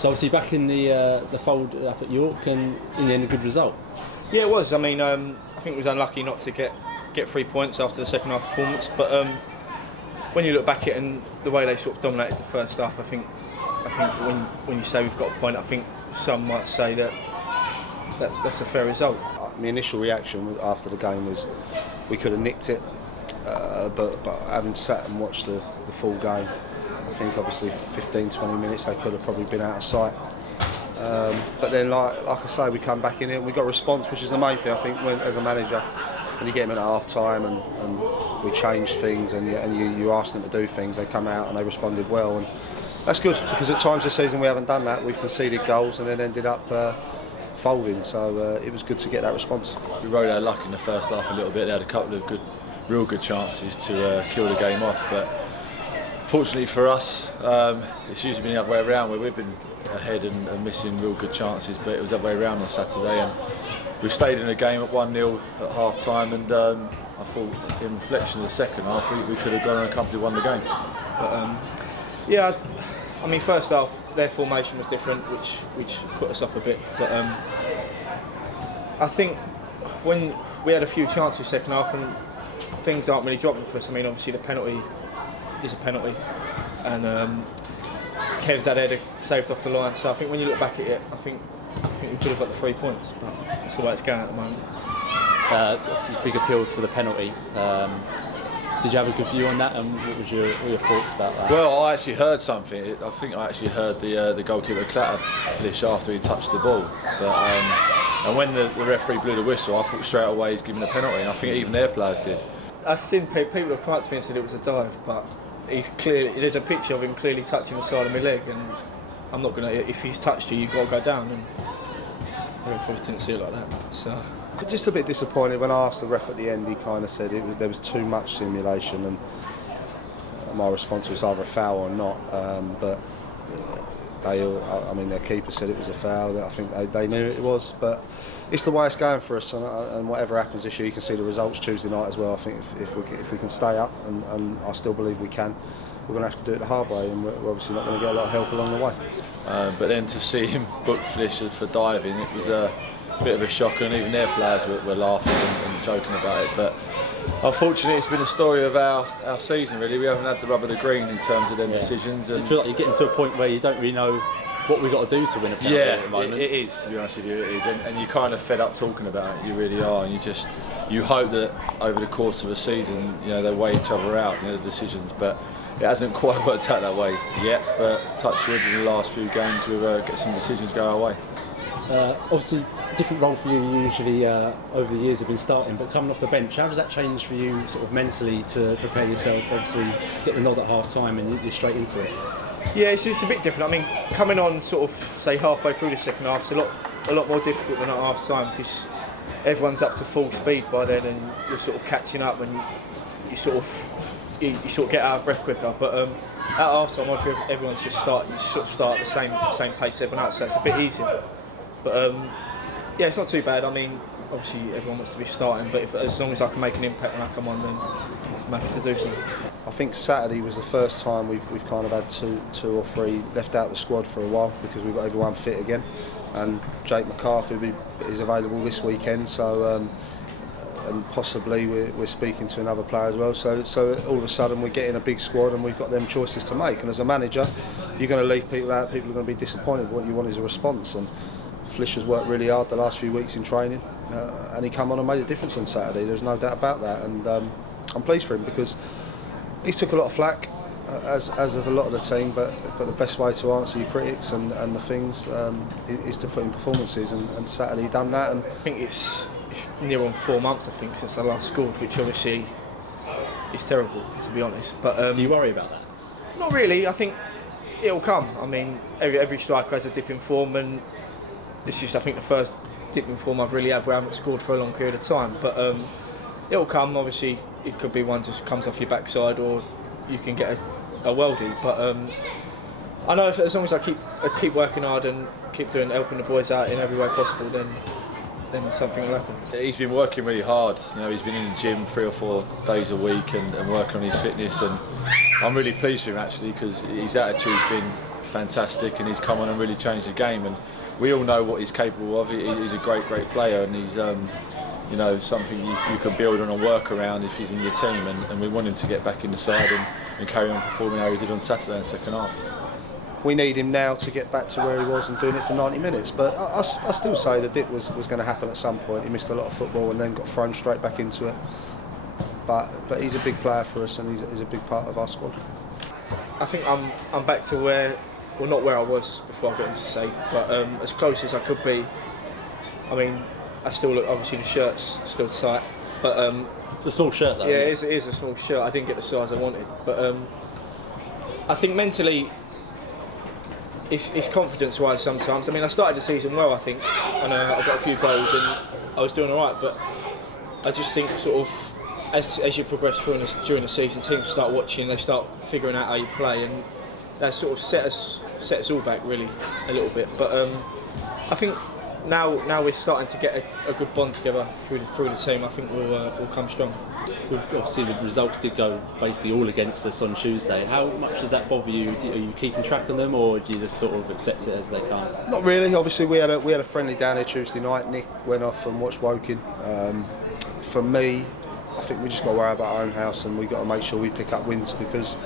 So obviously back in the fold up at York, and in the end a good result. Yeah, it was. I mean, I think we was unlucky not to get 3 points after the second half performance. But when you look back at it and the way they sort of dominated the first half, I think when you say we've got a point, I think some might say that's a fair result. My initial reaction after the game was we could have nicked it, but having sat and watched the full game, I think obviously 15-20 minutes they could have probably been out of sight. But then, like I say, we come back in it and we got a response, which is the main thing. I think as a manager, when you get them in at half time and we change things and you ask them to do things, they come out and they responded well, and that's good, because at times this season we haven't done that. We've conceded goals and then ended up folding, so it was good to get that response. We rode our luck in the first half a little bit. They had a couple of real good chances to kill the game off, but fortunately for us, it's usually been the other way around, where we've been ahead and missing real good chances, but it was the other way around on Saturday, and we stayed in the game at 1-0 at half time, and I thought in reflection of the second half we could have gone and comfortably won the game. But, yeah, I mean, first half their formation was different, which put us off a bit, but I think when we had a few chances second half and things aren't really dropping for us. I mean, obviously the penalty is a penalty, and Kev's that header saved off the line, so I think when you look back at it, I think we could have got the 3 points, but that's the way it's going at the moment. Obviously big appeals for the penalty. Did you have a good view on that, and what were your thoughts about that? Well, I actually heard something. I think I actually heard the goalkeeper clatter Flish after he touched the ball. But and when the referee blew the whistle, I thought straight away he's given a penalty, and I think even their players did. I've seen people have come up to me and said it was a dive, but there's a picture of him clearly touching the side of my leg, and I'm not gonna. If he's touched you, you've got to go down. And the referee didn't see it like that. So. Just a bit disappointed when I asked the ref at the end. He kind of said there was too much simulation, and my response was either a foul or not. But their keeper said it was a foul. I think they knew it was, but it's the way it's going for us. And whatever happens this year, you can see the results Tuesday night as well. I think if we can stay up, and I still believe we can, we're going to have to do it the hard way, and we're obviously not going to get a lot of help along the way. But then to see him book Flish for diving, it was a bit of a shock, and even their players were laughing and joking about it. But unfortunately, it's been a story of our season, really. We haven't had the rub of the green in terms of them decisions. And I feel like you're getting to a point where you don't really know what we've got to do to win a penalty at the moment. It is, to be honest with you, it is. And you're kind of fed up talking about it, you really are. And you hope that over the course of a season, they weigh each other out, the decisions. But it hasn't quite worked out that way yet. But touch wood, in the last few games, we've got some decisions go our way. Obviously, different role for you usually over the years have been starting, but coming off the bench, how does that change for you sort of mentally to prepare yourself? Obviously, get the nod at half time and you're straight into it. Yeah, it's a bit different. I mean, coming on sort of say halfway through the second half is a lot more difficult than at half time, because everyone's up to full speed by then and you're sort of catching up, and you sort of get out of breath quicker. But at half time, I feel everyone's just start at the same pace everyone else, so it's a bit easier. But yeah, it's not too bad. I mean, obviously everyone wants to be starting, but as long as I can make an impact when I come on, then I'm happy to do so. I think Saturday was the first time we've kind of had two or three left out the squad for a while, because we've got everyone fit again, and Jake McCarthy is available this weekend, so and possibly we're speaking to another player as well. So all of a sudden we're getting a big squad, and we've got them choices to make. And as a manager, you're going to leave people out. People are going to be disappointed. What you want is a response. And Flish has worked really hard the last few weeks in training, and he come on and made a difference on Saturday. There's no doubt about that, and I'm pleased for him, because he took a lot of flack, as of a lot of the team. But the best way to answer your critics and the things is to put in performances, and Saturday he done that. And I think it's near on 4 months, I think, since I last scored, which obviously is terrible, to be honest. But do you worry about that? Not really. I think it'll come. I mean, every striker has a dip in form, and this is, I think, the first dip in form I've really had where I haven't scored for a long period of time. But it'll come. Obviously, it could be one just comes off your backside, or you can get a worldie. But I know as long as I keep working hard and keep helping the boys out in every way possible, then something will happen. He's been working really hard. He's been in the gym 3 or 4 days a week and working on his fitness, and I'm really pleased with him actually, because his attitude's been fantastic, and he's come on and really changed the game. And we all know what he's capable of. He's a great player, and he's something you can build on and work around if he's in your team. And we want him to get back in the side and carry on performing how he did on Saturday in the second half. We need him now to get back to where he was and doing it for 90 minutes. But I still say the dip was going to happen at some point. He missed a lot of football and then got thrown straight back into it. But he's a big player for us, and he's a big part of our squad. I think I'm back to where, well, not where I was before I got into say, but as close as I could be. I mean, I still look, obviously the shirt's still tight, but it's a small shirt though. Yeah, it is a small shirt. I didn't get the size I wanted, but I think mentally, it's confidence-wise sometimes. I mean, I started the season well, I think, and I got a few goals and I was doing all right, but I just think sort of as you progress through during the season, teams start watching, they start figuring out how you play, and that sort of set us all back really a little bit. But I think now we're starting to get a good bond together through the team. I think we'll come strong. Obviously, the results did go basically all against us on Tuesday. How much does that bother you? Are you keeping track of them, or do you just sort of accept it as they come? Not really. Obviously, we had a friendly down here Tuesday night. Nick went off and watched Woking. For me, I think we just got to worry about our own house, and we've got to make sure we pick up wins, because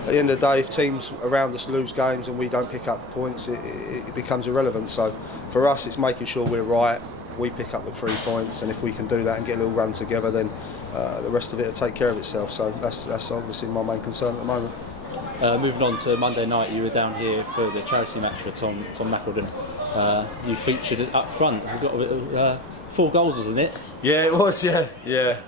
at the end of the day, if teams around us lose games and we don't pick up points, it becomes irrelevant. So for us, it's making sure we're right, we pick up the 3 points, and if we can do that and get a little run together, then the rest of it will take care of itself. So that's obviously my main concern at the moment. Moving on to Monday night, you were down here for the charity match for Tom Mackeldon. You featured up front. You got a bit of 4 goals, wasn't it? Yeah, it was. Yeah.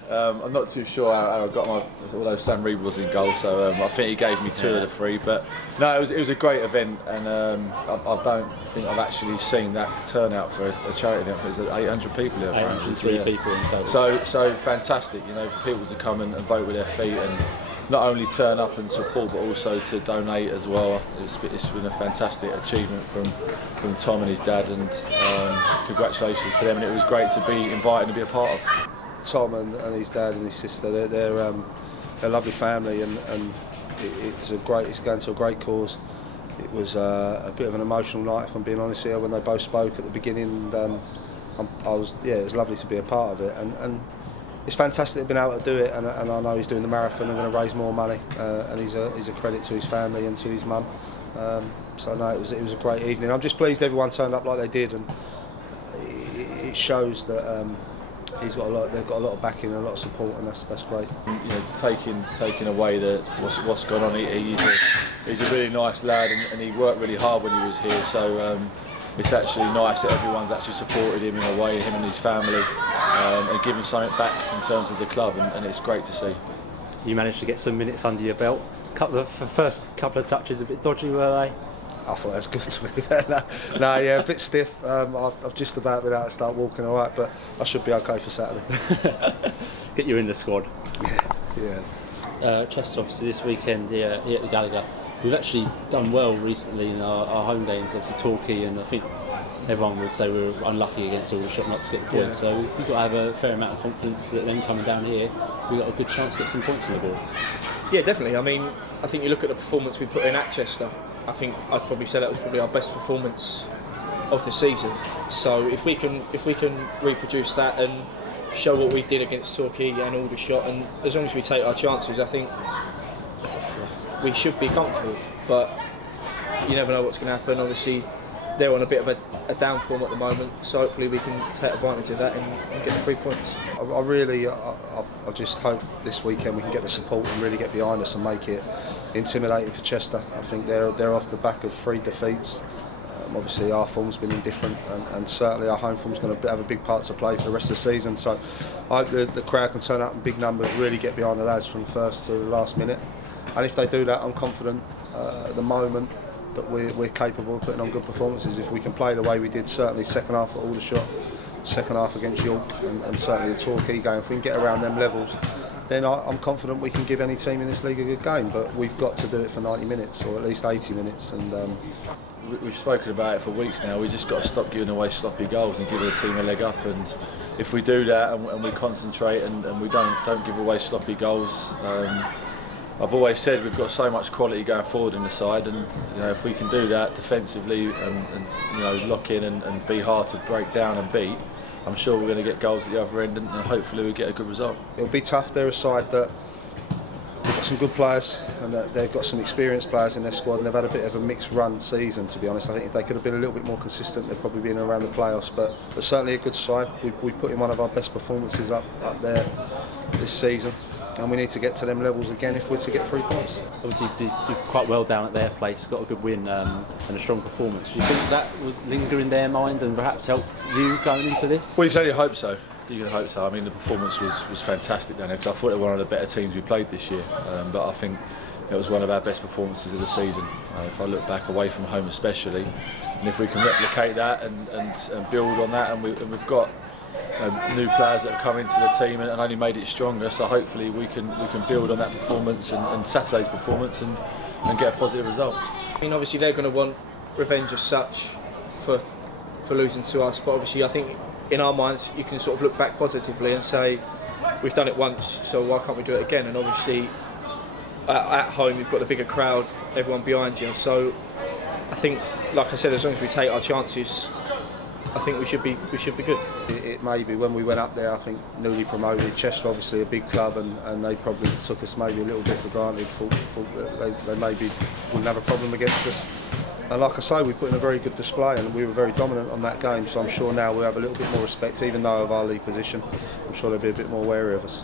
I'm not too sure how I got although Sam Reed was in goal, so I think he gave me 2 of the 3. But no, it was a great event, and I don't think I've actually seen that turnout for a charity event. There's 800 people here. 803 people in total. So fantastic, for people to come and vote with their feet and not only turn up and support, but also to donate as well. It's been a fantastic achievement from Tom and his dad, and congratulations to them. And it was great to be invited to be a part of. Tom and his dad and his sister, they're a lovely family, and it's going to a great cause. It was a bit of an emotional night, if I'm being honest here, when they both spoke at the beginning, and it was lovely to be a part of it, and it's fantastic to have been able to do it, and I know he's doing the marathon and going to raise more money, and he's a credit to his family and to his mum. So no, it was a great evening. I'm just pleased everyone turned up like they did, and it shows that they've got a lot of backing and a lot of support, and that's great. Taking away what's gone on, he's a really nice lad, and he worked really hard when he was here. So it's actually nice that everyone's actually supported him in a way, him and his family, and given something back in terms of the club, and it's great to see. You managed to get some minutes under your belt. First couple of touches a bit dodgy, were they? I thought that was good to be fair. No, yeah, a bit stiff. I've just about been able to start walking all right, but I should be okay for Saturday. Get you in the squad. Yeah. Chester, obviously, this weekend here at the Gallagher, we've actually done well recently in our home games. Obviously, Torquay, and I think everyone would say we were unlucky against Aldershot not to get the points. Yeah. So we've got to have a fair amount of confidence that then coming down here, we've got a good chance to get some points on the board. Yeah, definitely. I mean, I think you look at the performance we put in at Chester, I think I'd probably say that was probably our best performance of the season. So if we can reproduce that and show what we did against Torquay and Aldershot, and as long as we take our chances, I think we should be comfortable. But you never know what's going to happen. Obviously, they're on a bit of a down form at the moment, so hopefully we can take advantage of that and get the 3 points. I just hope this weekend we can get the support and really get behind us and make it intimidating for Chester. I think they're off the back of 3 defeats. Obviously our form's been indifferent, and certainly our home form's going to have a big part to play for the rest of the season. So I hope the crowd can turn up in big numbers, really get behind the lads from first to the last minute. And if they do that, I'm confident at the moment that we're capable of putting on good performances. If we can play the way we did, certainly second half at Aldershot, second half against York, and certainly the Torquay game, if we can get around them levels, then I'm confident we can give any team in this league a good game. But we've got to do it for 90 minutes, or at least 80 minutes. And we've spoken about it for weeks now. We just got to stop giving away sloppy goals and give the team a leg up. And if we do that and we concentrate and we don't give away sloppy goals, I've always said we've got so much quality going forward in the side, and if we can do that defensively and lock in and be hard to break down and beat, I'm sure we're going to get goals at the other end, and hopefully we get a good result. It'll be tough. They're a side that they've got some good players, and they've got some experienced players in their squad, and they've had a bit of a mixed run season, to be honest. I think if they could have been a little bit more consistent, they'd probably been around the playoffs, but certainly a good side. We put in one of our best performances up there this season, and we need to get to them levels again if we're to get 3 points. Obviously, you did quite well down at their place, got a good win and a strong performance. Do you think that would linger in their mind and perhaps help you going into this? Well, you can only hope so. You can hope so. I mean, the performance was fantastic down there, because I thought they were one of the better teams we played this year. But I think it was one of our best performances of the season. If I look back away from home especially, and if we can replicate that and build on that, and we've got new players that have come into the team and only made it stronger, so hopefully we can build on that performance and Saturday's performance and get a positive result. I mean, obviously they're going to want revenge as such for losing to us, but obviously I think in our minds you can sort of look back positively and say we've done it once, so why can't we do it again? And obviously at home you've got the bigger crowd, everyone behind you, so I think, like I said, as long as we take our chances, I think we should be good. It may be when we went up there, I think newly promoted, Chester obviously a big club, and they probably took us maybe a little bit for granted, thought that they maybe wouldn't have a problem against us. And like I say, we put in a very good display and we were very dominant on that game, so I'm sure now we'll have a little bit more respect, even though of our league position. I'm sure they'll be a bit more wary of us.